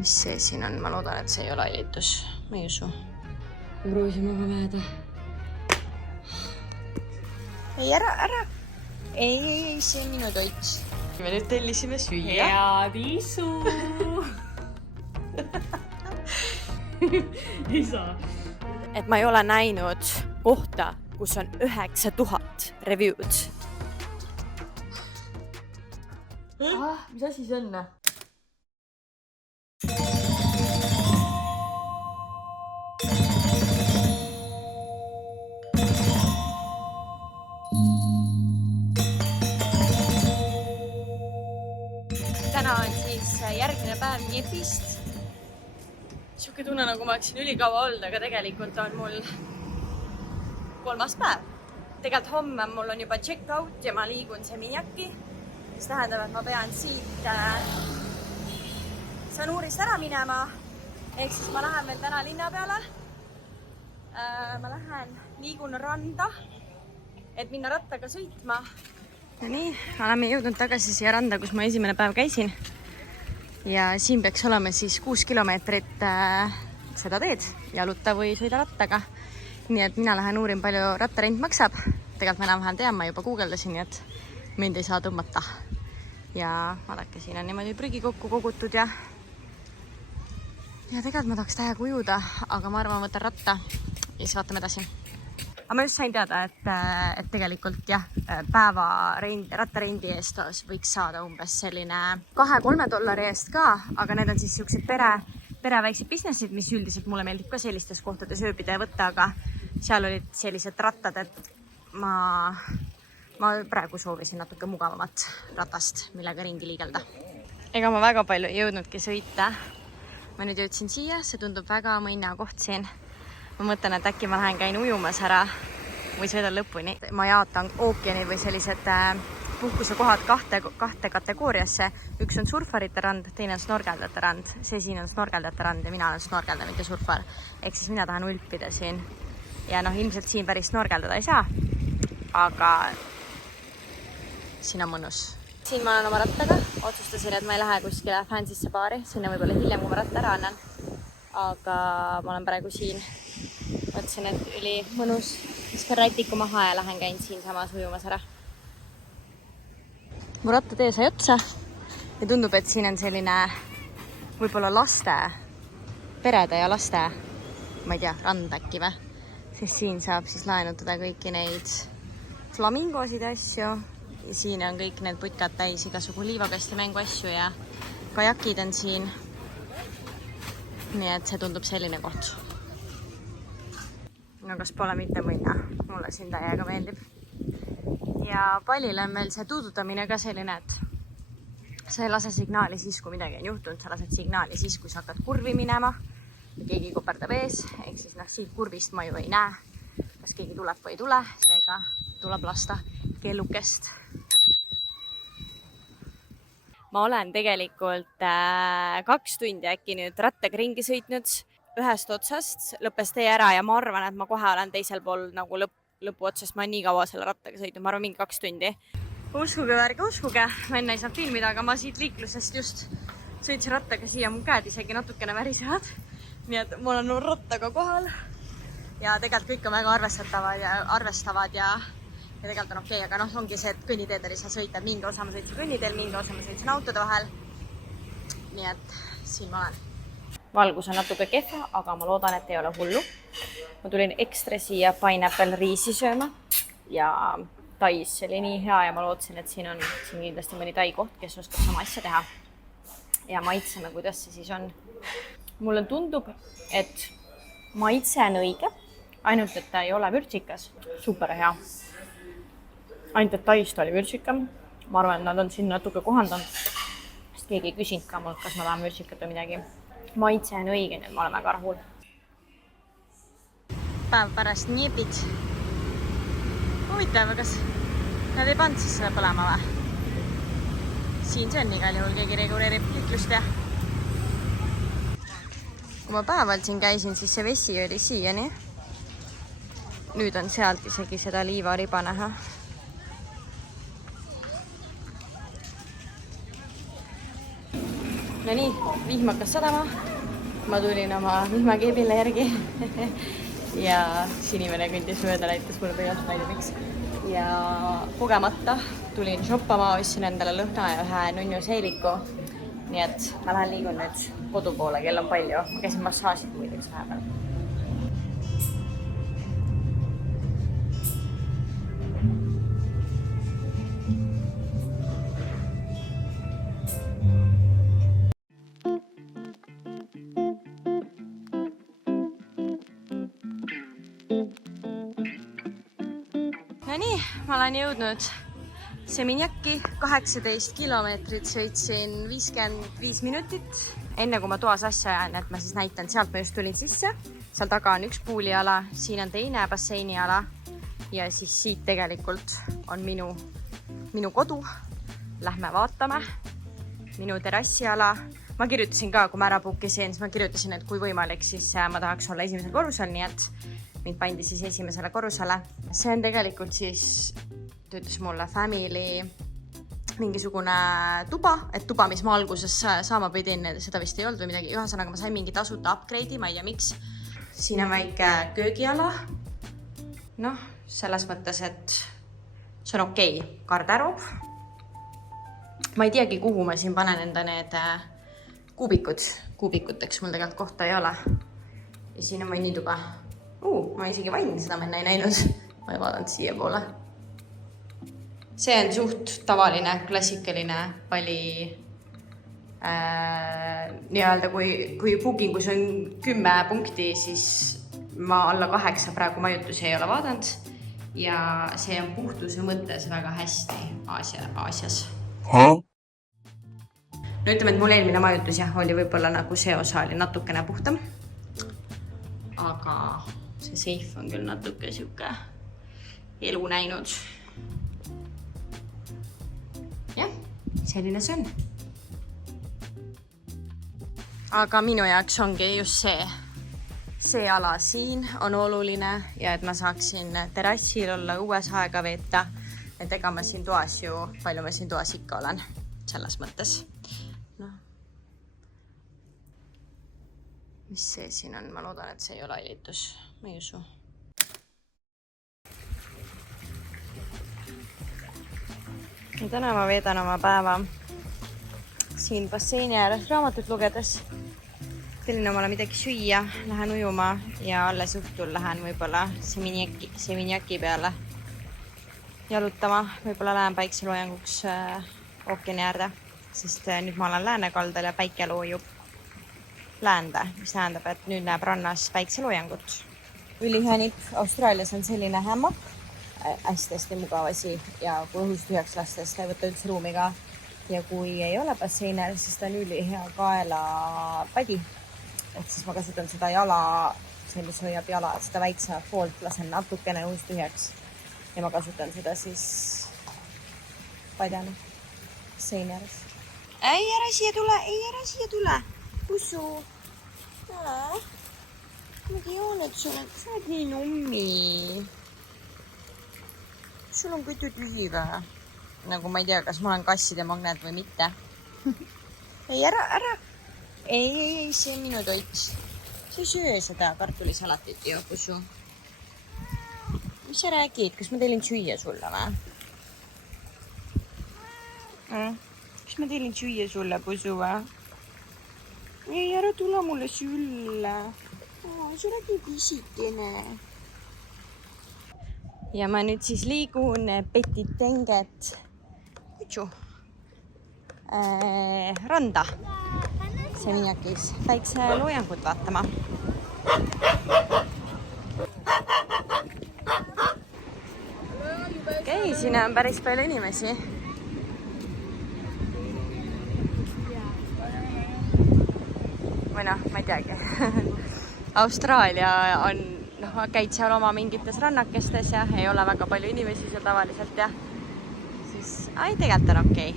mis see siin on? Ma loodan, et see ei ole ailitus. Ma ei usu. Proovime magama jääda. Ei, ära. Ei, see on minu toit. Me nüüd tellisime süüa. Head isu! Ei saa. Et ma ei ole näinud kohta, kus on 9000 review'd. Mis asi see on? Täna on siis järgmine päev Dniepist. Siuke tunne, nagu ma oleksin ülikaua olnud, aga tegelikult on mul 3. päev. Tegelikult homme mul on juba check-out ja ma liigun Seminjaki, mis tähendab, et ma pean siit Sanuurist ära minema. Ehk siis ma lähen veel täna linna peale. Ma liigun randa, et minna rattaga sõitma. Ja nii, oleme jõudnud tagasi siia randa, kus ma esimene päev käisin. Ja siin peaks olema siis 6 kilomeetrit seda teed, jaluta või sõida rattaga. Nii et mina lähen uurin, palju rattarent maksab. Tegelikult ma enam-vähem tean, ma juba guugeldasin, nii et mind ei saa tõmmata. Ja vaadake, siin on niimoodi prügi kokku kogutud ja tegelikult ma tahaks täiega ujuda, aga ma arvan, võtan ratta ja siis vaatame edasi. Aga ma just sain teada, et tegelikult jah, päeva rattarendi eest võiks saada umbes selline $2-3 eest ka, aga need on siis siuksed pere väiksed businessid, mis üldiselt mulle meeldib ka sellistes kohtades ööbida ja võtta, aga seal olid sellised rattad, et ma praegu soovisin natuke mugavamat ratast, millega ringi liigelda. Ega ma väga palju ei jõudnudki sõita. Ma nüüd jõudsin siia, see tundub väga mõnna koht siin. Ma mõtlen, et äkki ma lähen käin ujumas ära või sõidan lõpuni. Ma jaotan ookeanid või sellised puhkusekohad kahte kategooriasse. Üks on surfarite rand, teine on snorgeldajate rand. See siin on snorgeldajate rand ja mina olen snorgeldaja, mitte surfar. Ehk siis mina tahan ulpida siin. Ja ilmselt siin päris snorgeldada ei saa, aga siin on mõnus. Siin ma olen oma rattaga. Otsustasin, et ma ei lähe kuskile fansisse baari. Sinna võib-olla hiljem, kui ma ratta ära annan. Aga ma olen praegu siin. Mõtlesin, et üli mõnus. Viskan rätiku maha ja lähen käin siin samas ujumas ära. Mu rattatee sai otsa. Ja tundub, et siin on selline võib-olla laste, perede ja laste, ma ei tea, rand äkki või. Sest siin saab siis laenutada kõiki neid flamingosid ja asju. Ja siin on kõik need putkad täis igasugu liivakasti mängu asju ja kajakid on siin. Nii et see tundub selline koht. No kas pole mitte mõnna? Mulle siin täiega meeldib. Ja pallil on veel see tuudutamine ka selline, et sa ei lase signaali siis, kui midagi on juhtunud. Sa lased signaali siis, kui sa hakkad kurvi minema. Keegi koperdab ees. Ehk siis siit kurvist ma ju ei näe, kas keegi tuleb või ei tule. Seega tuleb lasta kellukest. Ma olen tegelikult 2 tundi äkki nüüd rattaga ringi sõitnud ühest otsast, lõppes tee ära ja ma arvan, et ma kohe olen teisel pool nagu lõpu otsast. Ma olen nii kaua selle rattaga sõitnud, ma arvan mingi 2 tundi. Uskuge või ärge uskuge, ma enne ei saa filmida, aga ma siit liiklusest just sõitsin rattaga siia, mu käed isegi natukene värisevad. Nii et ma olen rattaga kohal ja tegelikult kõik on väga arvestavad ja tegelikult on okei, aga ongi see, et kõnniteedel ei saa sõita. Mingi osa ma sõitsin kõnniteel, mingi osa ma sõitsin autode vahel. Nii et siin ma olen. Valgus on natuke kehva, aga ma loodan, et ei ole hullu. Ma tulin ekstra siia pineapple riisi sööma ja Tais, see oli nii hea ja ma lootsin, et siin on kindlasti mõni Tai koht, kes oskab sama asja teha. Ja maitseme, kuidas see siis on. Mulle tundub, et maitse on õige, ainult et ta ei ole vürtsikas. Super hea. Ainult, et Taist oli vürtsikam. Ma arvan, et nad on siin natuke kohandanud. Sest keegi ei küsinud ka mult, kas ma tahan vürtsikat või midagi. Maitse on õige, nüüd ma olen väga rahul. Päev pärast Dniepit. Huvitav, kas nad ei pannud siis selle põlema või? Siin see on igal juhul, keegi reguleerib liiklust ja. Kui ma päeval siin käisin, siis see vesi oli siiani. Nüüd on sealt isegi seda liivariba näha. No nii, vihm hakkas sadama. Ma tulin oma vihmakeebile järgi ja siis inimene kõndis mööda, näitas mulle pealt, ma ei tea miks. Ja kogemata tulin shoppama, ostsin endale lõhna ja ühe nunnu seeliku. Nii et ma lähen liigun nüüd kodu poole, kell on palju. Ma käisin massaažid muideks vahepeal. No nii, ma olen jõudnud Seminjaki, 18 kilomeetrit, sõitsin 55 minutit. Enne kui ma toas asja ajan, et ma siis näitan, sealt ma just tulin sisse. Seal taga on üks puuliala, siin on teine basseiniala ja siis siit tegelikult on minu kodu. Lähme vaatame minu terrassiala. Ma kirjutasin ka, kui ma ära bookisin, siis ma kirjutasin, et kui võimalik, siis ma tahaks olla esimesel korrusel, nii et mind pandi siis esimesele korrusele. See on tegelikult siis, ta ütles mulle family mingisugune tuba, et tuba, mis ma alguses saama pidin, seda vist ei olnud või midagi. Ühesõnaga, ma sain mingi tasuta upgrade'i, ma ei tea miks. Siin on väike köögiala. Noh, selles mõttes, et see on okei. Garderoob. Ma ei teagi, kuhu ma siin panen enda need kuubikud. Kuubikuteks mul tegelikult kohta ei ole. Ja siin on vannituba. Ma isegi vanni seda ma ei näinud. Ma ei vaadanud siia poole. See on suht tavaline, klassikaline pali. Nii-öelda, kui bookingus on 10 punkti, siis ma alla 8 praegu majutusi ei ole vaadanud. Ja see on puhtuse mõttes väga hästi Aasias. No ütleme, et mul eelmine majutus jah, oli võib-olla nagu see osa oli natukene puhtam. Aga see seif on küll natuke siuke elu näinud. Jah, selline see on. Aga minu jaoks ongi just see ala siin on oluline ja et ma saaksin terrassil olla õues aega veeta. Et ega ma siin toas ju, palju ma siin toas ikka olen selles mõttes. No. Mis see siin on? Ma loodan, et see ei ole eelitus. Ma ei usu. Ja täna ma veedan oma päeva siin basseini ääres raamatut lugedes. Tellin omale midagi süüa, lähen ujuma ja alles õhtul lähen võib-olla Seminjaki peale jalutama. Võib-olla lähen päikseloojanguks ookeani äärde, sest nüüd ma olen läänekaldal ja päike loojub läände, mis tähendab, et nüüd näeb rannas päikseloojangut. Ülihänipp. Austraalias on selline hämmak. Hästi mugav asi ja kui õhust tühjaks lasta, siis ta ei võta üldse ruumi ka. Ja kui ei ole basseiner, siis ta on ülihea kaelapädi. Et siis ma kasutan seda jala, see mis hoiab jala, seda väiksemat poolt lasen natukene õhust tühjaks. Ja ma kasutan seda siis padjana basseini ääres. Ei, ära siia tule. Pussu. Ma tean, et sa oled nii nummi. Sul on kõitu tühi või? Nagu ma ei tea, kas ma olen kasside magnet või mitte. Ei, ära. Ei, see on minu toits. Sa ei söö seda kartulisalatit ju, Pussu. Mis sa räägid? Kas ma tellin süüa sulle või? Kas ma tellin süüa sulle, Pussu või? Ei, ära tule mulle sülle. Sa räägi pisikene. Ja ma nüüd siis liigun Petit Tenget randa Seminjakis päikseloojangut vaatama. Okei, siin on päris palju inimesi. Või noh, ma ei teagi. Austraalia on, käid seal oma mingites rannakestes ja ei ole väga palju inimesi seal tavaliselt ja siis, tegelikult on okei.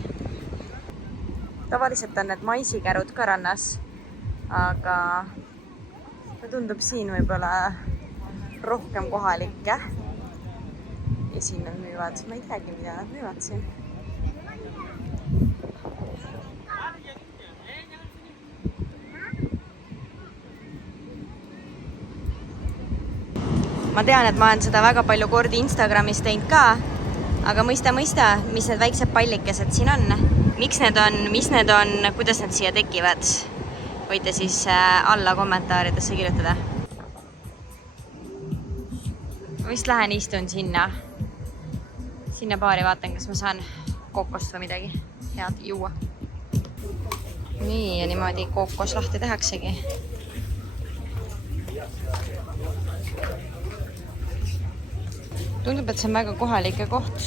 Tavaliselt on need maisikärud ka rannas, aga tundub siin võib-olla rohkem kohalikke. Ja siin on müüvad, ma ei teagi, mida nad müüvad siin. ma tean, et ma olen seda väga palju kordi Instagramis teinud ka, aga mõista, mis need väiksed pallikesed siin on. Miks need on, mis need on, kuidas need siia tekivad? Võite siis alla kommentaaridesse kirjutada. Ma vist lähen istun sinna baari, vaatan, kas ma saan kookost või midagi head juua. Nii, ja niimoodi kookos lahti tehaksegi. Tundub, et see on väga kohalike koht.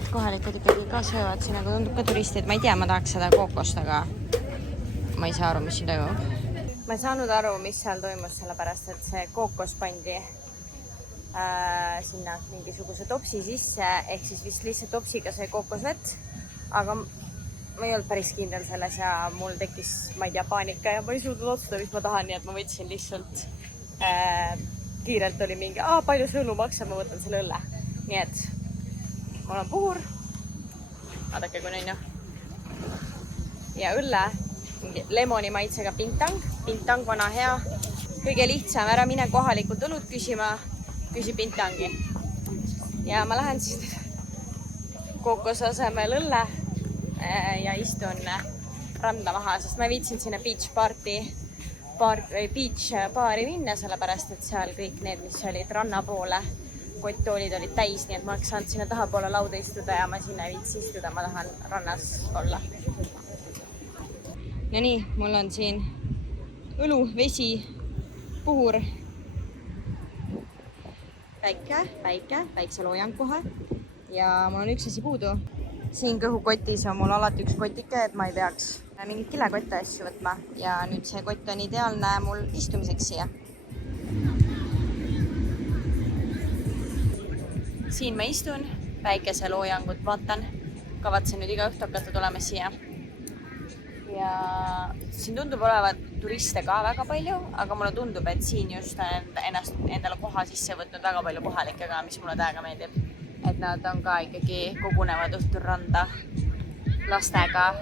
Et kohalikud ikkagi ka söövad siin, aga tundub ka turistid. Ma ei tea, ma tahaks seda kookost, aga ma ei saa aru, mis siin toimub. Ma ei saanud aru, mis seal toimus, sellepärast, et see kookos pandi sinna mingisuguse topsi sisse, ehk siis vist lihtsalt topsiga sai kookosvett, aga ma ei olnud päris kindel selles ja mul tekkis, ma ei tea, paanika ja ma ei suutnud otsustada, mis ma tahan, nii et ma võtsin lihtsalt kiirelt oli mingi, palju see õllu maksab, ma võtan selle õlle. Nii et mul on puhur, vaadake kui nonju, ja õlle, mingi lemoni maitsega pintang vana hea, kõige lihtsam, ära mine kohalikult õlut küsima, küsi pintangi. Ja ma lähen siis kookose asemel õlle ja istun randa maha, sest ma viitsin sinna beach baari minna, sellepärast, et seal kõik need, mis olid ranna poole, kotttoolid olid täis, nii et ma oleks saanud sinna tahapoole lauda istuda ja ma sinna ei viitsi istuda, ma tahan rannas olla. No nii, mul on siin õlu, vesi, puhur, väikse loojang kohe ja mul on üks asi puudu. Siin kõhukotis on mul alati üks kotike, et ma ei peaks mingit kilekotte asju võtma ja nüüd see kott on ideaalne mul istumiseks siia. Siin ma istun, päikese loojangut vaatan, kavatsen nüüd iga õhtu hakata tulema siia. Ja siin tundub olevat turiste ka väga palju, aga mulle tundub, et siin just ennast endale koha sisse võtnud väga palju kohalikega, mis mulle täiega meeldib. Et nad on ka ikkagi kogunevad õhtul randa lastega.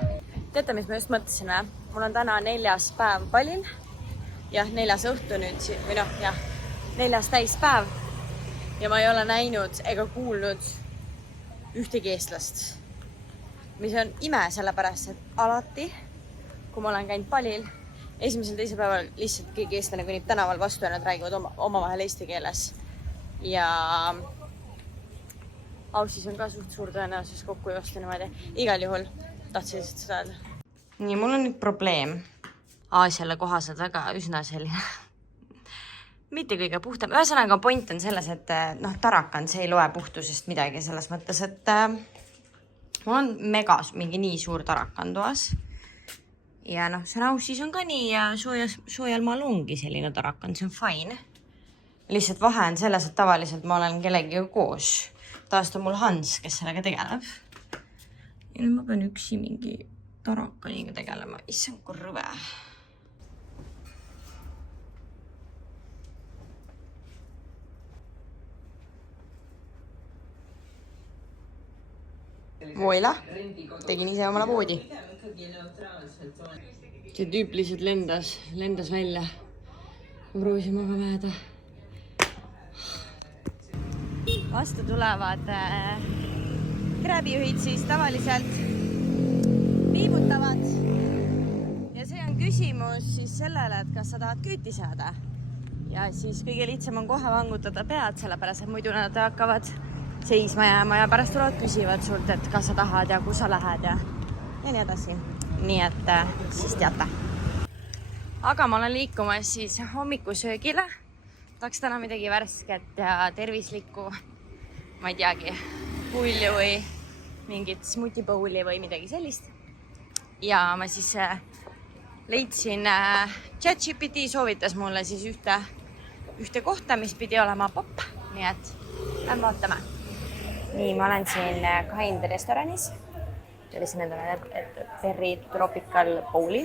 Teate, mis ma just mõtlesin või? Mul on täna 4. päev Balil. Jah, 4. õhtu nüüd, või noh, jah, 4. täispäev. Ja ma ei ole näinud ega kuulnud ühtegi eestlast. Mis on ime sellepärast, et alati, kui ma olen käinud Balil, esimesel teisel päeval lihtsalt keegi eestlane kõnnib tänaval vastu ja nad räägivad omavahel eesti keeles. Ja Aussis on ka suht suur tõenäosus kokku joosta niimoodi. Igal juhul tahtsin lihtsalt seda öelda. Nii, mul on nüüd probleem. Aasiale kohaselt väga üsna selline. Mitte kõige puhtam. Ühesõnaga point on selles, et tarakan, see ei loe puhtusest midagi selles mõttes, et mul on megas mingi nii suur tarakan toas. Ja see Aussis on ka nii ja soojal maal ongi selline tarakan, see on fine. Lihtsalt vahe on selles, et tavaliselt ma olen kellegiga koos. Taast on mul Hans, kes sellega tegeleb. Ja nüüd ma pean üksi mingi tarakaniga tegelema. Issand, kui rõve. Voila, tegin ise omale voodi. See tüüp lihtsalt lendas välja. Ma proovisin magama jääda. Vastu tulevad krääbijuhid siis tavaliselt viibutavad. Ja see on küsimus siis sellele, et kas sa tahad küüti saada. Ja siis kõige lihtsam on kohe vangutada pead, sellepärast, et muidu nad hakkavad seisma jääma ja pärast tulevad küsivad sult, et kas sa tahad ja kus sa lähed ja nii edasi. Nii et siis teate. Aga ma olen liikumas siis hommikusöögile. Tahaks täna midagi värsket ja tervislikku, ma ei teagi, pulju või mingit smoothie bowli või midagi sellist. Ja ma siis leidsin, ChatGPT soovitas mulle siis ühte kohta, mis pidi olema popp. Nii et lähen vaatame. Nii, ma olen siin Kind restoranis. Tellisin endale Berry Tropical Bowli.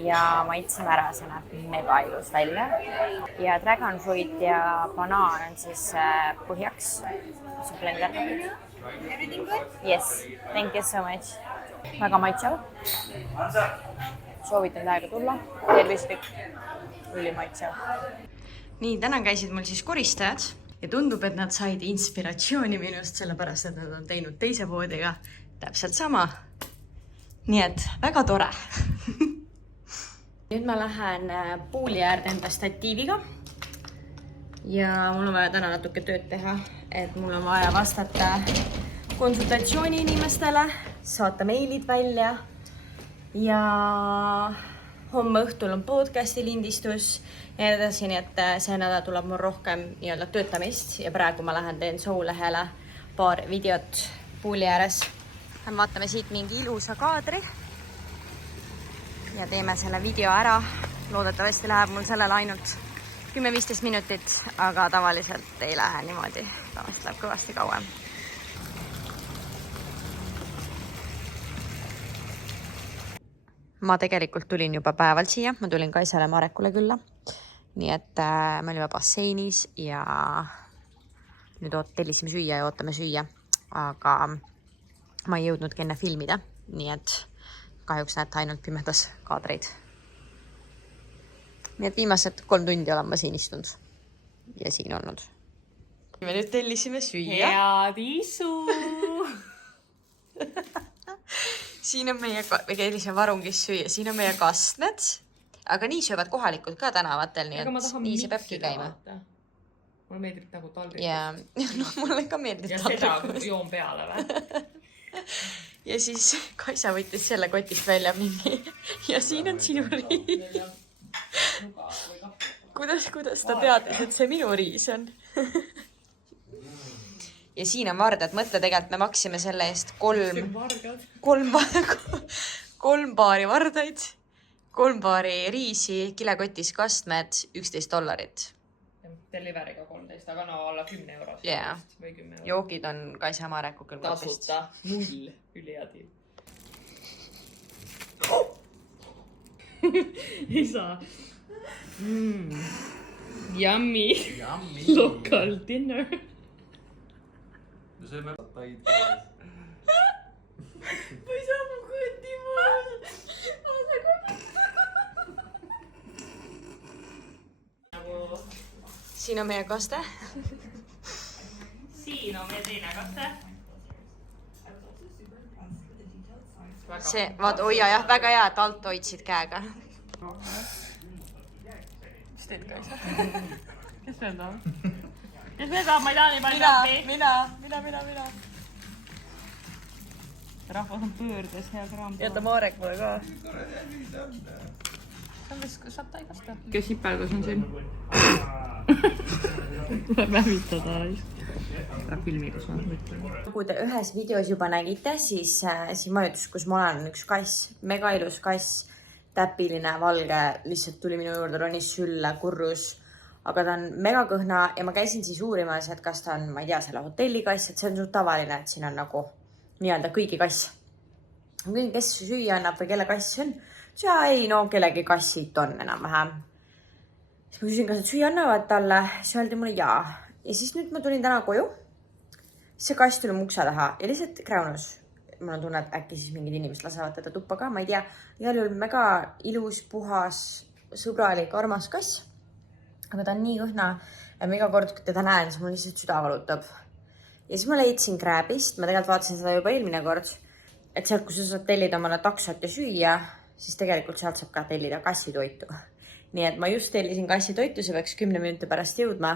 Ja maitsime ära, see näeb mega ilus välja. Ja dragon fruit ja banaan on siis põhjaks. See on blender. Everything good? Yes, thank you so much. Väga maitsev. Soovitan täiega tulla. Tervislik. Üli maitsev. nii, täna käisid mul siis koristajad ja tundub, et nad said inspiratsiooni minust, sellepärast et nad on teinud teise voodiga täpselt sama. Nii et väga tore. Nüüd ma lähen pooli äärde enda statiiviga ja mul on vaja täna natuke tööd teha, et mul on vaja vastata konsultatsiooni inimestele, saata meilid välja ja homme õhtul on podcasti lindistus ja edasi, nii et see nädal tuleb mul rohkem nii-öelda töötamist ja praegu ma lähen teen Soulehele paar videot pooli ääres. Vaatame siit mingi ilusa kaadri ja teeme selle video ära. Loodetavasti läheb mul sellele ainult 10-15 minutit, aga tavaliselt ei lähe niimoodi. Tavaliselt läheb kõvasti kauem. Ma tegelikult tulin juba päeval siia, ma tulin Kaisale Marekule külla. Nii et me olime basseinis ja nüüd tellisime süüa ja ootame süüa. Aga ma ei jõudnudki enne filmida, nii et kahjuks näete ainult pimedas kaadreid. Nii et viimased 3 tundi olen ma siin istunud ja siin olnud. Me nüüd tellisime süüa. Head isu! Siin on meie varungis süüa, siin on meie kastmed, aga nii söövad kohalikud ka tänavatel, nii et nii see peabki käima. Mulle meeldib nagu talvik. Ja no mulle ka meeldib talvik. Ja seda joon peale või? Ja siis Kaisa võttis selle kotist välja mingi ja siin on sinu riis. Kuidas ta teadis, et see minu riis on? Ja siin on vardad, mõtle tegelikult me maksime selle eest 3 paari vardaid, 3 paari riisi, kilekotis kastmed, $11. Deliveriga 13, aga no alla 10 euros. Yeah. Või 10 euros. Joogid on Kaisa Mareku küll kopist. Tasuta 0 üliadi. Ei saa. Yummy. Local dinner. Me sööme taid käes. Ma ei saa mu kõndi pool. Siin on meie kaste. Siin on meie teine kaste. See, vaat, oi jah, väga hea, et alt hoidsid käega. Mis teed Kaisa? Kes veel tahab? Kes veel tahab? Ma ei taha nii palju appi. Mina. Rahvas on pöördes, hea kraam. Jäta Marek mulle ka. Saab ta ei kasta. Kes hipelgas on siin? Tuleb hävitada. Tuleb filmi, kus ma mõtlen. Kui te ühes videos juba nägite, siis siin majutus, kus ma olen, on üks kass, mega ilus kass, täpiline, valge, lihtsalt tuli minu juurde, ronis sülle, kurrus, aga ta on mega kõhna ja ma käisin siis uurimas, et kas ta on, ma ei tea, selle hotelli kass, et see on suht tavaline, et siin on nagu nii-öelda kõigi kass. Kes süüa annab või kelle kass see on? Ei, no kellegi kassid on enam-vähem. Siis ma küsin, kas nad süüa annavad talle, siis öeldi mulle jaa. Ja siis nüüd ma tulin täna koju. See kass tuli mu ukse taha ja lihtsalt kräunus. Mul on tunne, et äkki siis mingid inimesed lasevad teda tuppa ka, ma ei tea. Igal juhul mega ilus, puhas, sõbralik, armas kass. Aga ta on nii õhna ja iga kord, kui teda näen, siis mul lihtsalt süda valutab. Ja siis ma leidsin Grabist, ma tegelikult vaatasin seda juba eelmine kord, et sealt, kus sa saad tellida omale taksot ja süüa, siis tegelikult sealt saab ka tellida kassitoitu. Nii et ma just tellisin kassitoitu, see peaks 10 minuti pärast jõudma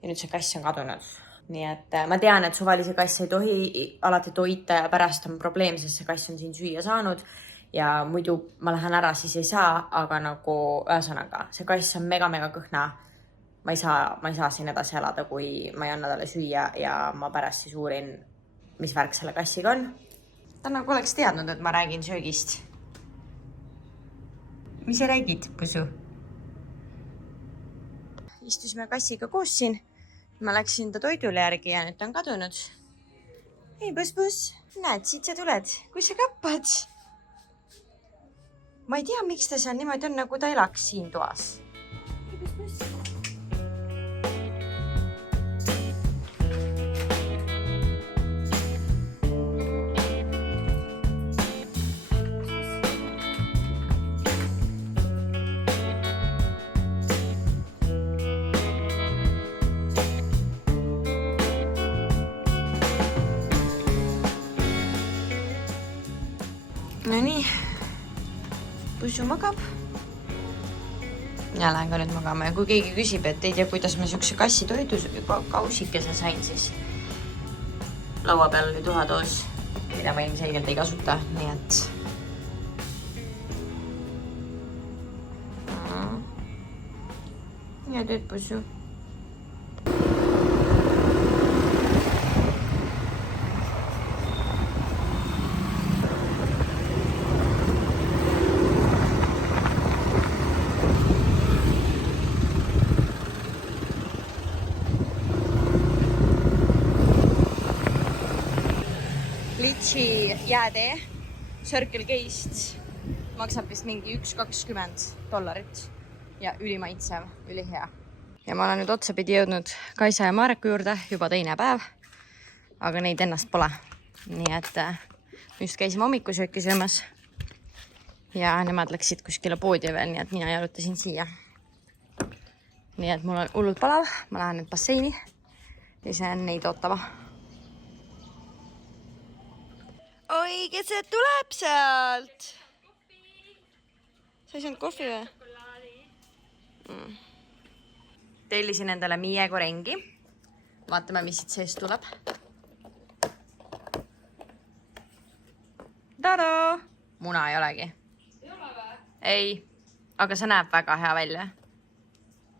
ja nüüd see kass on kadunud. Nii et ma tean, et suvalise kass ei tohi alati toita ja pärast on probleem, sest see kass on siin süüa saanud ja muidu ma lähen ära, siis ei saa, aga nagu ühesõnaga, see kass on mega kõhna. Ma ei saa siin edasi elada, kui ma ei anna talle süüa ja ma pärast siis uurin, mis värk selle kassiga on. Ta nagu oleks teadnud, et ma räägin söögist. Mis sa räägid, Pusu? Istusime kassiga koos siin. Ma läksin ta toidule järgi ja nüüd ta on kadunud. Ei, Pus, näed, siit sa tuled. Kus sa kappad? Ma ei tea, miks ta seal niimoodi on, nagu ta elaks siin toas. Ei, Pus. Pussu magab. Ja lähen ka nüüd magama ja kui keegi küsib, et ei tea, kuidas ma siukse kassi kausikese sain, siis laua peal oli tuhatoos, mida ma ilmselgelt ei kasuta, nii et ja teed Pussu. Litchi jäätee Circle K-st maksab vist mingi $1.20 ja ülimaitsev, ülihea. Ja ma olen nüüd otsapidi jõudnud Kaisa ja Mareku juurde juba teine päev, aga neid ennast pole. Nii et just käisime hommikusööki söömas ja nemad läksid kuskile poodi veel, nii et mina jalutasin siia. Nii et mul on hullult palav, ma lähen nüüd basseini ja siis lähen neid ootama. Oi, kes see tuleb sealt? Sa ei saanud kohvi või? Tellisin endale Miego rengi. Vaatame, mis siit seest tuleb. Tada! Muna ei olegi. Ei ole või? Ei, aga see näeb väga hea välja.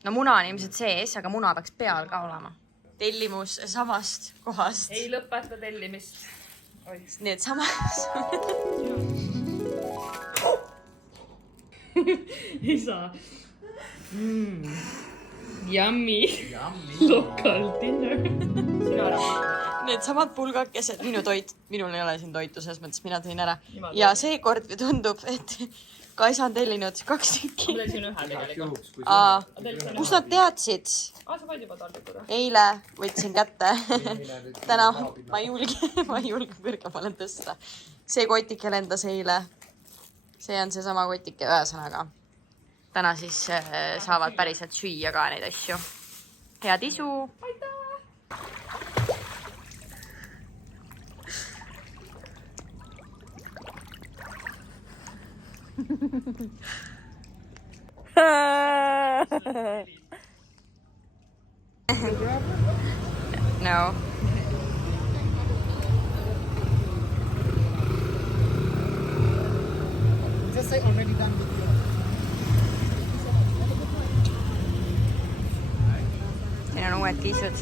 No muna on ilmselt sees, aga muna peaks peal ka olema. Tellimus samast kohast. Ei lõpeta tellimist. Need samas. Ei saa. Yummy. Local dinner. Sina ära. Need samad pulgakesed, minu toit, minul ei ole siin toitu, selles mõttes mina tõin ära. Ja seekord tundub, et Kaisa on tellinud 2 tükki. Ma tellisin ühe tegelikult. Kus nad teadsid? Sa võid juba taldikuda. Eile võtsin kätte. Täna ma ei julge kõrgemale tõsta. See kotike lendas eile. See on see sama kotike ühesõnaga. Täna siis saavad päriselt süüa ka neid asju. Head isu! No. Just say already done with you. Siin on uued kiisud.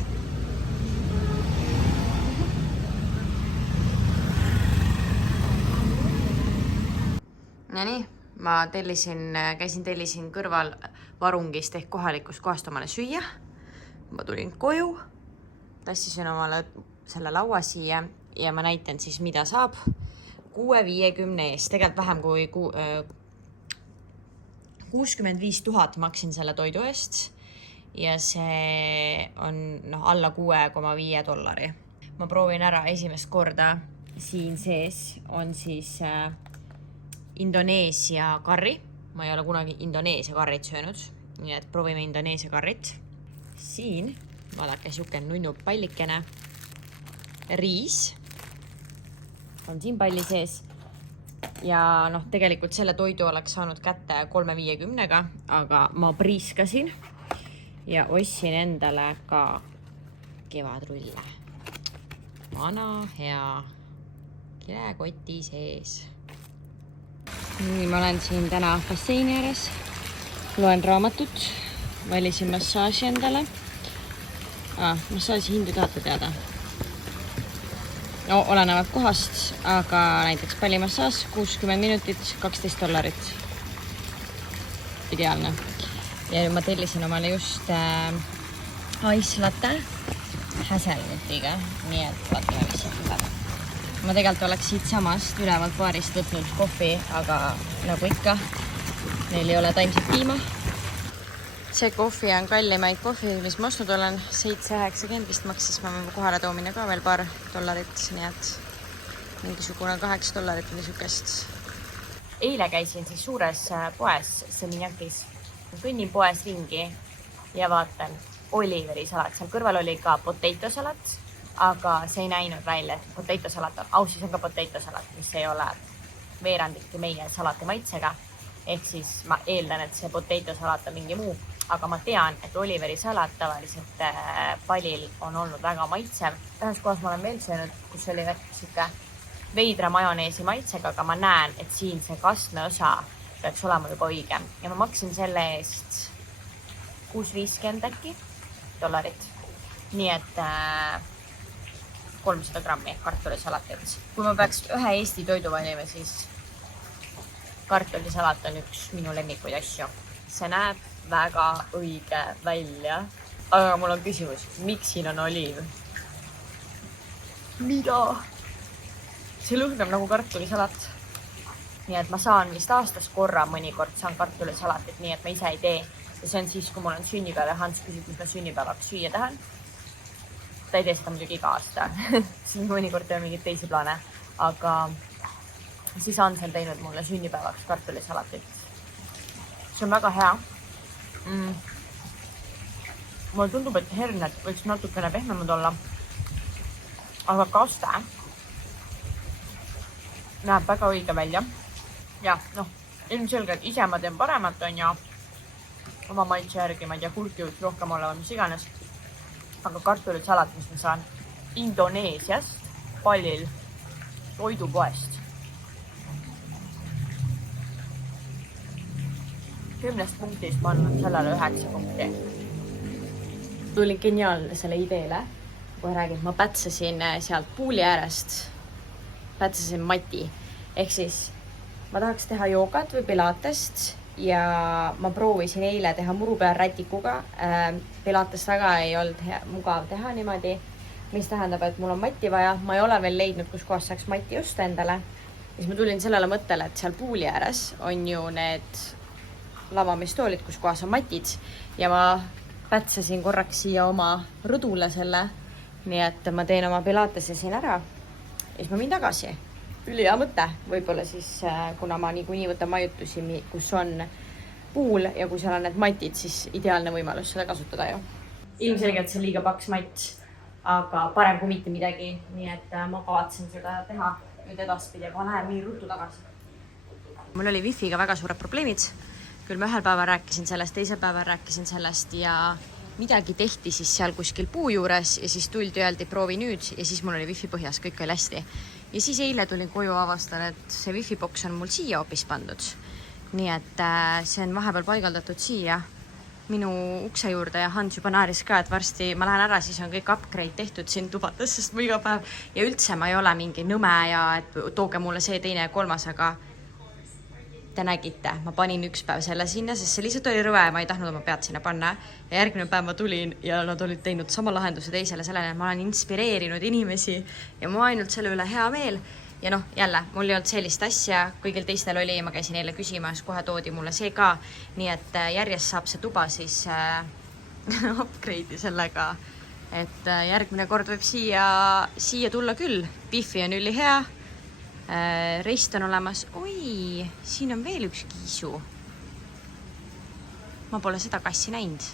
Ja nii, ma tellisin kõrval varungist ehk kohalikust kohast omale süüa. Ma tulin koju, tassisin omale selle laua siia ja ma näitan siis, mida saab 6,50 eest. Tegelikult vähem kui 65 000 maksin selle toidu eest ja see on alla $6,5. Ma proovin ära esimest korda. Siin sees on siis Indoneesia karri. Ma ei ole kunagi Indoneesia karrit söönud, nii et proovime Indoneesia karrit. Siin, vaadake, siuke nunnu pallikene. Riis on siin palli sees. Ja tegelikult selle toidu oleks saanud kätte 3,50, aga ma priiskasin ja ostsin endale ka kevadrulle. Vana hea kilekoti sees. Nii, ma olen siin täna basseini ääres, loen raamatut, valisin massaaži endale. Massaaži hindu tahate teada? No, olenevalt kohast, aga näiteks pallimassaaž 60 minutit, $12. Ideaalne. Ja nüüd ma tellisin omale just ice latte häselnutiga, nii et vaatame, mis siit tuleb. Ma tegelikult oleks siit samast ülevalt baarist võtnud kohvi, aga nagu ikka, neil ei ole taimset piima. See kohvi on kallimaid kohvi, mis ma ostnud olen. 7,90 vist maksis, ma kohale toomine ka veel $2, nii et mingisugune $8 või sükest. Eile käisin siis suures poes Seminjakis. Kõnnin poes ringi ja vaatan Oliveri salat. Seal kõrval oli ka potato salat, aga see ei näinud välja, et potato salat on. Siis on ka potato salat, mis ei ole veerandikki meie salati maitsega. ehk siis ma eeldan, et see potato salat on mingi muu, aga ma tean, et Oliveri salat tavaliselt palil on olnud väga maitsev. Ühes kohas ma olen veel söönud, kus oli sihuke veidra majoneesi maitsega, aga ma näen, et siin see kastme osa peaks olema juba õige. Ja ma maksin selle eest 6,50 äkki $. Nii et 300 grammi kartulisalatit. Kui ma peaks ühe Eesti toidu valima, siis kartulisalat on üks minu lemmikuid asju. See näeb väga õige välja. Aga mul on küsimus, miks siin on oliiv? Mida? See lõhnab nagu kartulisalat. Nii et ma saan vist aastas korra mõnikord saan kartulisalatit, nii et ma ise ei tee. Ja see on siis, kui mul on sünnipäev ja Hans küsib, mis ma sünnipäevaks süüa tahan. Ta ei tee seda muidugi iga aasta. Siis mõnikord teeme mingeid teisi plaane. Aga siis Hans on teinud mulle sünnipäevaks kartulisalatit. See on väga hea. Mulle tundub, et herned võiks natukene pehmemad olla. Aga kaste näeb väga õige välja. Ja ilmselgelt ise ma teen paremat on ja oma maitse järgi, ma ei tea, hulki võiks rohkem olla või mis iganes. Aga kartulisalat, mis ma saan Indoneesiast palil toidupoest. 10 punktist ma annan sellele 9 punkti. Tulin geniaalne selle ideele. Kohe räägin, ma pätsasin sealt puuli äärest. Pätsasin mati. Ehk siis ma tahaks teha joogat või pilatest ja ma proovisin eile teha muru peal rätikuga. Pilatest väga ei olnud mugav teha niimoodi, mis tähendab, et mul on matti vaja. Ma ei ole veel leidnud, kus kohas saaks matti osta endale. Siis ma tulin sellele mõttele, et seal puuli ääres on ju need lavamistoolid, kus kohas on matid ja ma pätsasin korraks siia oma rõdule selle. Nii et ma teen oma pilatese siin ära ja siis ma viin tagasi. Ülihea mõte, võib-olla siis, kuna ma niikuinii võtan majutusi, kus on puul ja kui seal on need matid, siis ideaalne võimalus seda kasutada ju. Ilmselgelt see on liiga paks matt, aga parem kui mitte midagi, nii et ma kavatsen seda teha nüüd edaspidi, aga ma lähen nii ruttu tagasi. Mul oli wifi'ga väga suured probleemid, küll ma ühel päeval rääkisin sellest, teisel päeval rääkisin sellest ja midagi tehti siis seal kuskil puu juures ja siis tuldi öeldi proovi nüüd ja siis mul oli wifi põhjas, kõik oli hästi. Ja siis eile tulin koju avastan, et see wifi box on mul siia hoopis pandud. Nii et see on vahepeal paigaldatud siia minu ukse juurde ja Hans juba naaris ka, et varsti ma lähen ära, siis on kõik upgrade tehtud siin tubades, sest ma iga päev ja üldse ma ei ole mingi nõme ja et tooge mulle see, teine ja kolmas, aga te nägite, ma panin üks päev selle sinna, sest see lihtsalt oli rõve ja ma ei tahtnud oma pead sinna panna. Ja järgmine päev ma tulin ja nad olid teinud sama lahenduse teisele sellele, et ma olen inspireerinud inimesi ja ma ainult selle üle hea meel. Ja jälle, mul ei olnud sellist asja, kõigil teistel oli ja ma käisin eile küsimas, kohe toodi mulle see ka. Nii et järjest saab see tuba siis upgrade'i sellega, et järgmine kord võib siia tulla küll. Wifi on üli hea. Rist on olemas. Oi, siin on veel üks kiisu. Ma pole seda kassi näinud.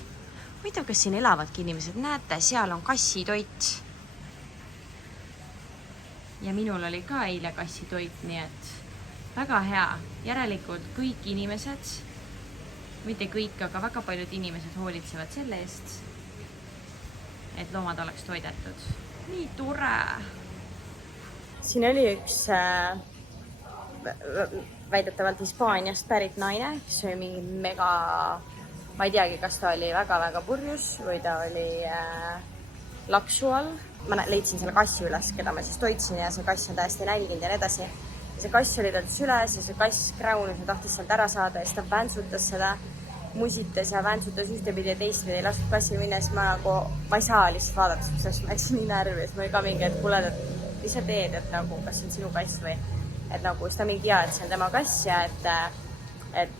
Huvitav, kas siin elavadki inimesed? Näete, seal on kassitoit. Ja minul oli ka eile kassitoit, nii et väga hea. Järelikult kõik inimesed, mitte kõik, aga väga paljud inimesed hoolitsevad selle eest, et loomad oleks toidetud. Nii tore! Siin oli üks väidetavalt Hispaaniast pärit naine, kes oli mingi mega, ma ei teagi, kas ta oli väga-väga purjus või ta oli laksu all. Ma leidsin selle kassi üles, keda ma siis toitsin ja see kass on täiesti nälginud ja nii edasi. Ja see kass oli tal süles ja see kass kräunis ja tahtis sealt ära saada ja siis ta väntsutas seda, musitas ja väntsutas ühtepidi ja teistpidi, ei lastud kassil minna, siis ma ei saa lihtsalt vaadata, sest ma jätsin nii närvi, siis ma oli ka mingi, et kuule, mis sa teed, et kas see on sinu kass või et siis ta mingi et see on tema kass ja et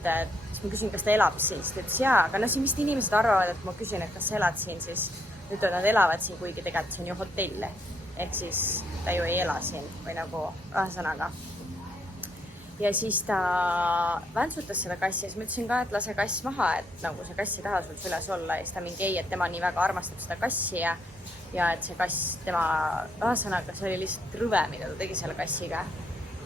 siis ma küsin, kas ta elab siin, siis ta ütles jaa, aga siin vist inimesed arvavad, et ma küsin, et kas sa elad siin, siis ütlevad, nad elavad siin, kuigi tegelikult see on ju hotell, ehk siis ta ju ei ela siin või ühesõnaga. Ja siis ta väntsutas seda kassi ja siis ma ütlesin ka, et lase kass maha, et see kass ei taha sul süles olla ja siis ta mingi ei, et tema nii väga armastab seda kassi ja et see kass, ühesõnaga, see oli lihtsalt rõve, mida ta tegi selle kassiga.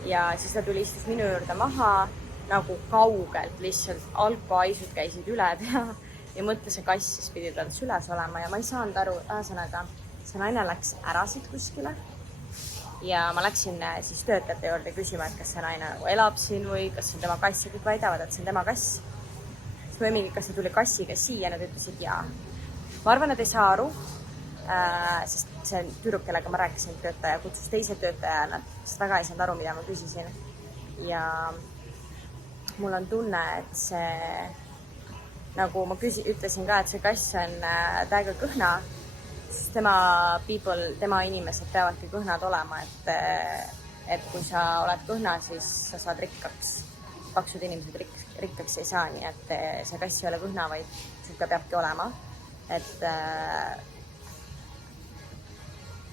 Ja siis ta tuli istus minu juurde maha nagu kaugelt lihtsalt alkohaisud käisid üle pea ja mõtle, see kass siis pidi tal süles olema ja ma ei saanud aru, ühesõnaga see naine läks ära siit kuskile ja ma läksin siis töötajate juurde küsima, et kas see naine nagu elab siin või kas see on tema kass ja kõik väidavad, et see on tema kass. Siis ma mingi, kas see tuli kassiga siia, nad ütlesid jaa. Ma arvan, nad ei saa aru, sest see tüdruk, kellega ma rääkisin, töötaja kutsus teise töötaja, nad väga ei saanud aru, mida ma küsisin. Ja mul on tunne, et see, nagu ma ütlesin ka, et see kass on täiega kõhna, siis tema inimesed peavadki kõhnad olema, et kui sa oled kõhna, siis sa saad rikkaks. Paksud inimesed rikkaks ei saa, nii et see kass ei ole kõhna, vaid siuke peabki olema. Et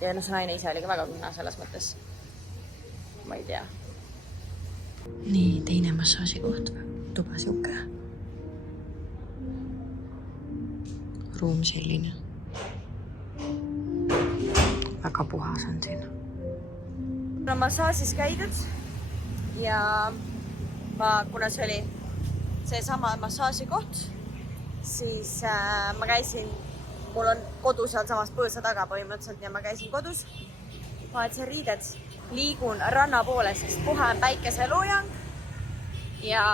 ja no see naine ise oli ka väga kõhna selles mõttes. Ma ei tea. Nii, teine massaaži koht. Tuba siuke. Ruum selline. Väga puhas on siin. No massaažis käidud ja kuna see oli seesama massaaži koht, siis ma käisin, mul on kodu sealsamas põõsa taga põhimõtteliselt ja ma käisin kodus, vaatasin riided, liigun ranna poole, sest kohe on päikeseloojang ja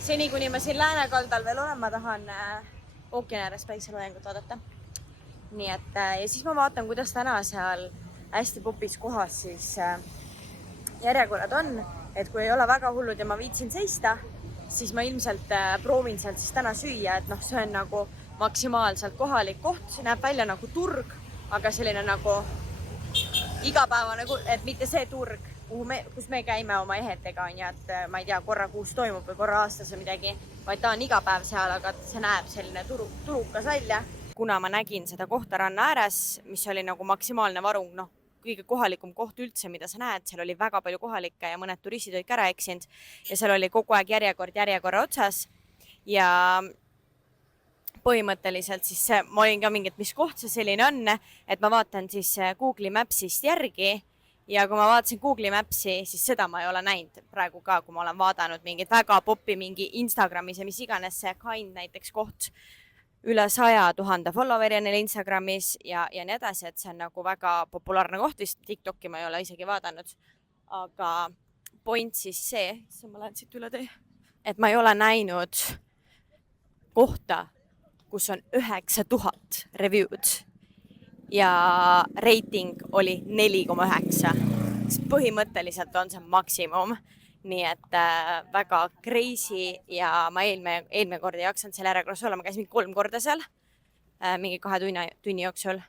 seni, kuni ma siin läänekaldal veel olen, ma tahan ookeani ääres päikeseloojangut vaadata. Nii et ja siis ma vaatan, kuidas täna seal hästi popis kohas siis järjekorrad on, et kui ei ole väga hullud ja ma viitsin seista, siis ma ilmselt proovin sealt siis täna süüa, et noh, see on nagu maksimaalselt kohalik koht, see näeb välja nagu turg, aga selline nagu igapäevane, et mitte see turg, kus me käime oma ehetega, on ja, et ma ei tea, korra kuus toimub või korra aastas või midagi, vaid ta on iga päev seal, aga see näeb selline turukas välja. Kuna ma nägin seda kohta ranna ääres, mis oli nagu maksimaalne varung, noh, kõige kohalikum koht üldse, mida sa näed, seal oli väga palju kohalikke ja mõned turistid olid ka ära eksinud ja seal oli kogu aeg järjekorra otsas ja põhimõtteliselt siis ma olin ka mingi, et mis koht see selline on, et ma vaatan siis Google'i Mapsist järgi ja kui ma vaatasin Google'i Mapsi, siis seda ma ei ole näinud praegu ka, kui ma olen vaadanud mingit väga popi mingi Instagramis ja mis iganes see Kind näiteks koht üle 100 000 followeri on neil Instagramis ja nii edasi, et see on nagu väga populaarne koht, vist TikToki ma ei ole isegi vaadanud, aga point siis see ma lähen siit üle tee, et ma ei ole näinud kohta, kus on 9000 review'd ja reiting oli 4,9. Põhimõtteliselt on see maksimum. Nii et väga crazy ja ma eelmine kord ei jaksanud seal järjekorras olla, ma käisin 3 korda seal, mingi 2 tunni jooksul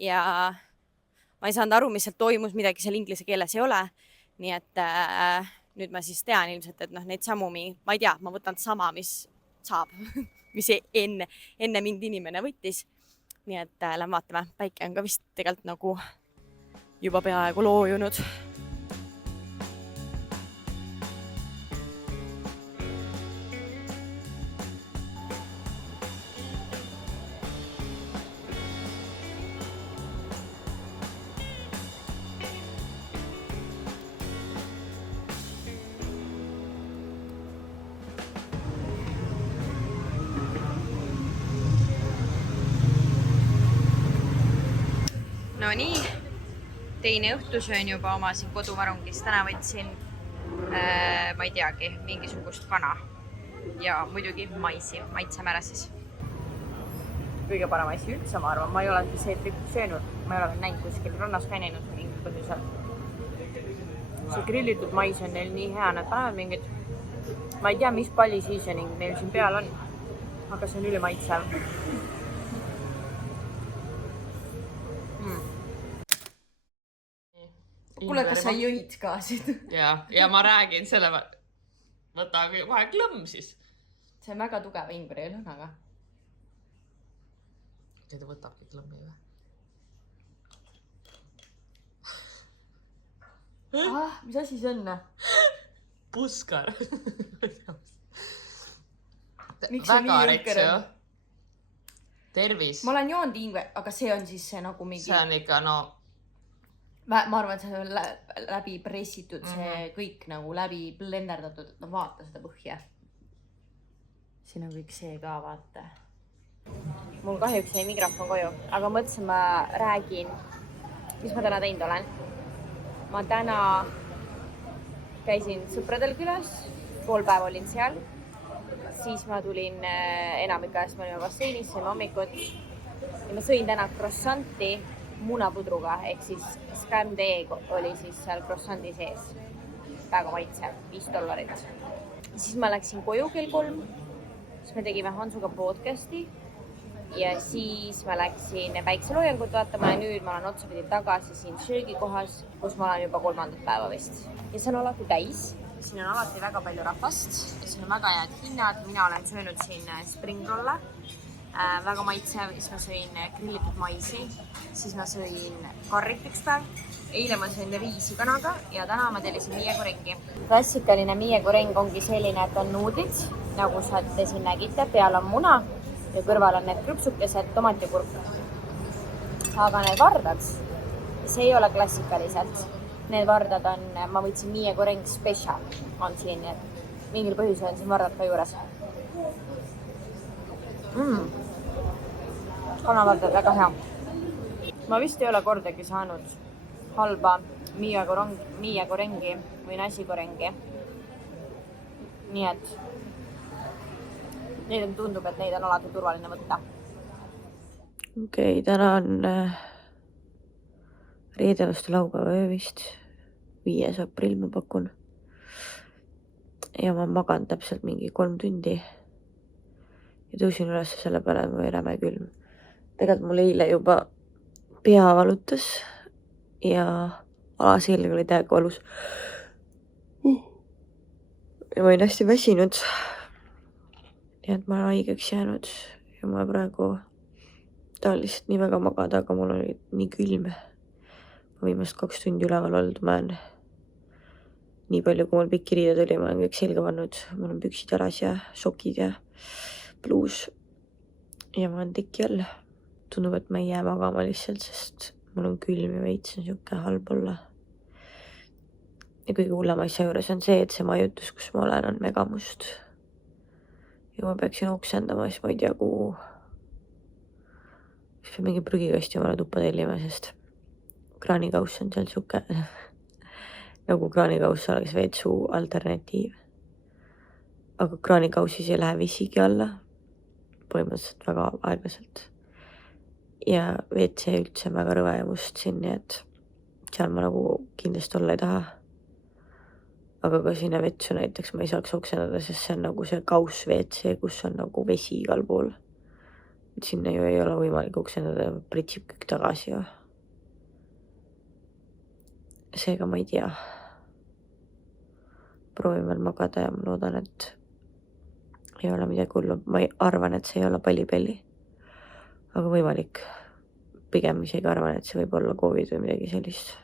ja ma ei saanud aru, mis seal toimus, midagi seal inglise keeles ei ole, nii et nüüd ma siis tean ilmselt, et noh, neid samu, ma ei tea, ma võtan sama, mis saab, mis enne mind inimene võttis, nii et lähen vaatame, päike on ka vist tegelikult nagu juba peaaegu loojunud. No nii, teine õhtusöön juba oma siin koduvarungis. Täna võtsin, ma ei teagi, mingisugust kana ja muidugi maisi, maitseme ära siis. Kõige parem asi üldse, ma arvan, ma ei ole seetrippi söönud, ma ei ole näinud kuskil rannas ka näinud mingit põhjusel. See grillitud mais on neil nii hea, nad panevad mingid, ma ei tea, mis palli seasoning neil siin peal on, aga see on ülimaitsev. Kuule, kas sa jõid ka siit? Ja ma räägin selle, võta kohe klõmm siis. See on väga tugeva ingveri lõhnaga. Teid võtabki klõmmi või? Mis asi see on? Puskar. Miks see nii jõhker on? Tervis. Ma olen joonud ingver, aga see on siis see nagu mingi... See on ikka, no... ma arvan, et see on läbi pressitud, see kõik nagu läbi blenderdatud, et no vaata seda põhja. Siin on kõik see ka, vaata. Mul kahjuks jäi mikrofon koju, aga mõtlesin, ma räägin, mis ma täna teinud olen. Ma täna käisin sõpradel külas, pool päeva olin seal. Siis ma tulin enamik ajast, me olime basseinis, sõime hommikut. Ja ma sõin täna croissanti munapudruga, ehk siis scrambled egg oli siis seal croissanti sees. Väga maitsev, $5. Siis ma läksin koju kell 3. Siis me tegime Hansuga podcasti. Ja siis ma läksin väikse loojangut vaatama ja nüüd ma olen otsapidi tagasi siin söögikohas, kus ma olen juba 3. päeva vist. Ja see on alati täis. Siin on alati väga palju rahvast. Siin on väga head hinnad. Mina olen söönud siin springrolle. Väga maitsev. Siis ma sõin grillitud maisi. Siis ma sõin karrit üks päev. Eile ma sõin riisi kanaga ja täna ma tellisin miiegorengi. Klassikaline miegoreng ongi selline, et on nuudlid, nagu te siin nägite. Peal on muna ja kõrval on need krüpsukesed, tomat ja kurk. Aga need vardad, see ei ole klassikaliselt. Need vardad on, ma võtsin miegoreng special on siin, et mingil põhjusel on siin vardad ka juures. Kanavardad väga hea. Ma vist ei ole kordagi saanud halba miiegorengi või nasikorengi. Nii et neid tundub, et neid on alati turvaline võtta. Okei, täna on reede vastu laupäeva öö vist. 5. aprill ma pakun. Ja ma magan täpselt mingi 3 tundi. Ja tõusin üles selle peale, et ma ei räme külm. Tegelikult mul eile juba pea valutas ja alaselg oli täiega valus. Ja ma olin hästi väsinud. Nii et ma olen haigeks jäänud ja ma praegu tahan lihtsalt nii väga magada, aga mul oli nii külm. Ma viimast 2 tundi üleval olnud, ma olen nii palju, kui mul pikki riided oli, ma olen kõik selga pannud. Mul on püksid jalas ja sokid ja bluus. Ja ma olen teki all. Tundub, et ma ei jää magama lihtsalt, sest mul on külm ja veits on siuke halb olla. Ja kõige hullem asja juures on see, et see majutus, kus ma olen, on megamust. Ja ma peaksin oksendama, siis ma ei tea, kuhu. Siis peab mingi prügikasti omale tuppa tellima, sest kraanikauss on seal siuke nagu kraanikauss oleks veetsuu alternatiiv. Aga kraanikaussis ei lähe vesigi alla. Põhimõtteliselt väga aeglaselt. Ja WC üldse on väga rõve ja must siin, nii et seal ma nagu kindlasti olla ei taha. Aga ka sinna vetsu näiteks ma ei saaks oksendada, sest see on nagu see kauss WC, kus on nagu vesi igal pool. Sinna ju ei ole võimalik oksendada, pritsib kõik tagasi. Seega ma ei tea. Proovin veel magada ja ma loodan, et ei ole midagi hullu. Ma arvan, et see ei ole pallipelli. Aga võimalik. Pigem isegi arvan, et see võib olla COVID või midagi sellist.